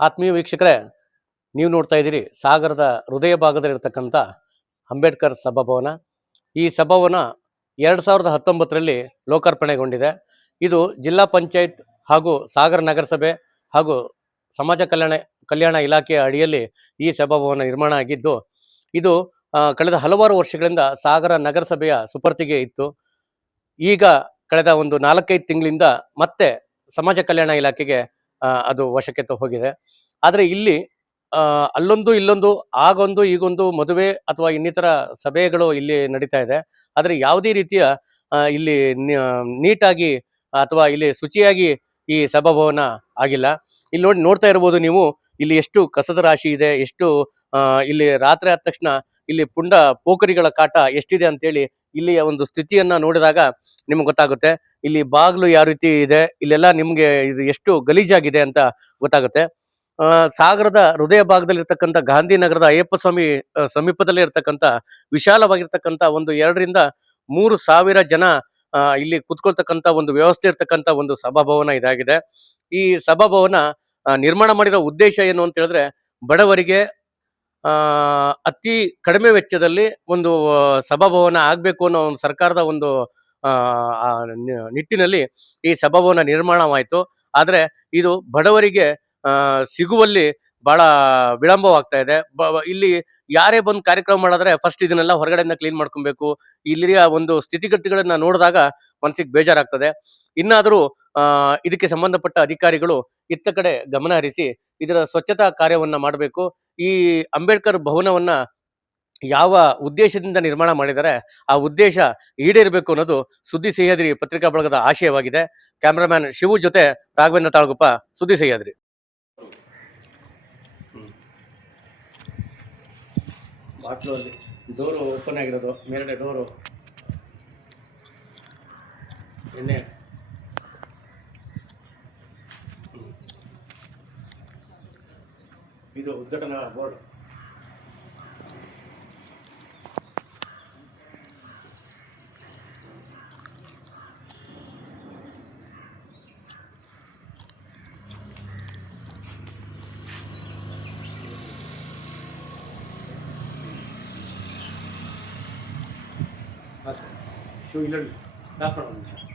ಆತ್ಮೀಯ ವೀಕ್ಷಕರೇ, ನೀವು ನೋಡ್ತಾ ಇದ್ದೀರಿ ಸಾಗರದ ಹೃದಯ ಭಾಗದಲ್ಲಿರ್ತಕ್ಕಂಥ ಅಂಬೇಡ್ಕರ್ ಸಭಾಭವನ. ಈ ಸಭಾಭವನ 2019ರಲ್ಲಿ ಲೋಕಾರ್ಪಣೆಗೊಂಡಿದೆ. ಇದು ಜಿಲ್ಲಾ ಪಂಚಾಯತ್ ಹಾಗೂ ಸಾಗರ ನಗರಸಭೆ ಹಾಗೂ ಸಮಾಜ ಕಲ್ಯಾಣ ಇಲಾಖೆಯ ಅಡಿಯಲ್ಲಿ ಈ ಸಭಾಭವನ ನಿರ್ಮಾಣ ಆಗಿದ್ದು, ಇದು ಕಳೆದ ಹಲವಾರು ವರ್ಷಗಳಿಂದ ಸಾಗರ ನಗರಸಭೆಯ ಸುಪರ್ತಿಗೆ ಇತ್ತು. ಈಗ ಕಳೆದ ಒಂದು 4-5 ತಿಂಗಳಿಂದ ಮತ್ತೆ ಸಮಾಜ ಕಲ್ಯಾಣ ಇಲಾಖೆಗೆ ಅದು ವಶಕ್ಕೆ ಹೋಗಿದೆ. ಆದರೆ ಇಲ್ಲಿ ಅಲ್ಲೊಂದು ಇಲ್ಲೊಂದು ಆಗೊಂದು ಈಗೊಂದು ಮದುವೆ ಅಥವಾ ಇನ್ನಿತರ ಸಭೆಗಳು ಇಲ್ಲಿ ನಡೀತಾ ಇದೆ. ಆದರೆ ಯಾವುದೇ ರೀತಿಯ ಇಲ್ಲಿ ನೀಟಾಗಿ ಅಥವಾ ಇಲ್ಲಿ ಶುಚಿಯಾಗಿ ಈ ಸಭಾಭವನ ಆಗಿಲ್ಲ. ಇಲ್ಲಿ ನೋಡ್ತಾ ಇರ್ಬೋದು ನೀವು, ಇಲ್ಲಿ ಎಷ್ಟು ಕಸದ ರಾಶಿ ಇದೆ, ಎಷ್ಟು ಇಲ್ಲಿ ರಾತ್ರಿ ಆದ ತಕ್ಷಣ ಇಲ್ಲಿ ಪೋಖರಿಗಳ ಕಾಟ ಎಷ್ಟಿದೆ ಅಂತೇಳಿ ಇಲ್ಲಿಯ ಒಂದು ಸ್ಥಿತಿಯನ್ನ ನೋಡಿದಾಗ ನಿಮ್ಗೆ ಗೊತ್ತಾಗುತ್ತೆ. ಇಲ್ಲಿ ಬಾಗಿಲು ಯಾವ ರೀತಿ ಇದೆ, ಇಲ್ಲೆಲ್ಲ ನಿಮ್ಗೆ ಇದು ಎಷ್ಟು ಗಲೀಜಾಗಿದೆ ಅಂತ ಗೊತ್ತಾಗುತ್ತೆ. ಸಾಗರದ ಹೃದಯ ಭಾಗದಲ್ಲಿರ್ತಕ್ಕಂಥ ಗಾಂಧಿನಗರದ ಅಯ್ಯಪ್ಪ ಸ್ವಾಮಿ ಸಮೀಪದಲ್ಲೇ ಇರ್ತಕ್ಕಂಥ ವಿಶಾಲವಾಗಿರ್ತಕ್ಕಂಥ ಒಂದು 2,000-3 ಸಾವಿರ ಜನ ಇಲ್ಲಿ ಕುತ್ಕೊಳ್ತಕ್ಕಂಥ ಒಂದು ವ್ಯವಸ್ಥೆ ಇರ್ತಕ್ಕಂಥ ಒಂದು ಸಭಾಭವನ ಇದಾಗಿದೆ. ಈ ಸಭಾಭವನ ನಿರ್ಮಾಣ ಮಾಡಿರೋ ಉದ್ದೇಶ ಏನು ಅಂತ ಹೇಳಿದ್ರೆ, ಬಡವರಿಗೆ ಅತಿ ಕಡಿಮೆ ವೆಚ್ಚದಲ್ಲಿ ಒಂದು ಸಭಾಭವನ ಆಗ್ಬೇಕು ಅನ್ನೋ ಒಂದು ಸರ್ಕಾರದ ಒಂದು ನಿಟ್ಟಿನಲ್ಲಿ ಈ ಸಭಾಭವನ ನಿರ್ಮಾಣವಾಯಿತು. ಆದ್ರೆ ಇದು ಬಡವರಿಗೆ ಸಿಗುವಲ್ಲಿ ಬಹಳ ವಿಳಂಬವಾಗ್ತಾ ಇದೆ. ಇಲ್ಲಿ ಯಾರೇ ಬಂದು ಕಾರ್ಯಕ್ರಮ ಮಾಡಿದ್ರೆ ಫಸ್ಟ್ ಇದನ್ನೆಲ್ಲ ಹೊರಗಡೆಯಿಂದ ಕ್ಲೀನ್ ಮಾಡ್ಕೊಬೇಕು. ಇಲ್ಲಿಯ ಒಂದು ಸ್ಥಿತಿಗತಿಗಳನ್ನ ನೋಡಿದಾಗ ಮನಸ್ಸಿಗೆ ಬೇಜಾರಾಗ್ತದೆ. ಇನ್ನಾದರೂ ಇದಕ್ಕೆ ಸಂಬಂಧಪಟ್ಟ ಅಧಿಕಾರಿಗಳು ಇತ್ತ ಕಡೆ ಗಮನ ಹರಿಸಿ ಇದರ ಸ್ವಚ್ಛತಾ ಕಾರ್ಯವನ್ನ ಮಾಡಬೇಕು. ಈ ಅಂಬೇಡ್ಕರ್ ಭವನವನ್ನ ಯಾವ ಉದ್ದೇಶದಿಂದ ನಿರ್ಮಾಣ ಮಾಡಿದರೆ ಆ ಉದ್ದೇಶ ಈಡೇರಬೇಕು ಅನ್ನೋದು ಸುದ್ದಿ ಸಹ್ಯಾದ್ರಿ ಪತ್ರಿಕಾ ಬಳಗದ ಆಶಯವಾಗಿದೆ. ಕ್ಯಾಮ್ರಾಮ್ಯಾನ್ ಶಿವು ಜೊತೆ ರಾಘವೇಂದ್ರ ತಾಳಗುಪ್ಪ, ಸುದ್ದಿ ಸಹ್ಯಾದ್ರಿ. ಬಾಟ್ಲು ಡೋರು ಓಪನ್ ಆಗಿರೋದು, ಮೇಲ್ಗಡೆ ಡೋರು ಎಣ್ಣೆ, ಇದು ಉದ್ಘಾಟನಾ ಬೋರ್ಡ್. ಶೂ ಇಲ್ಲ, ಸ್ಟಾಪ್ ಮಾಡೋದು ನಿಮಿಷ.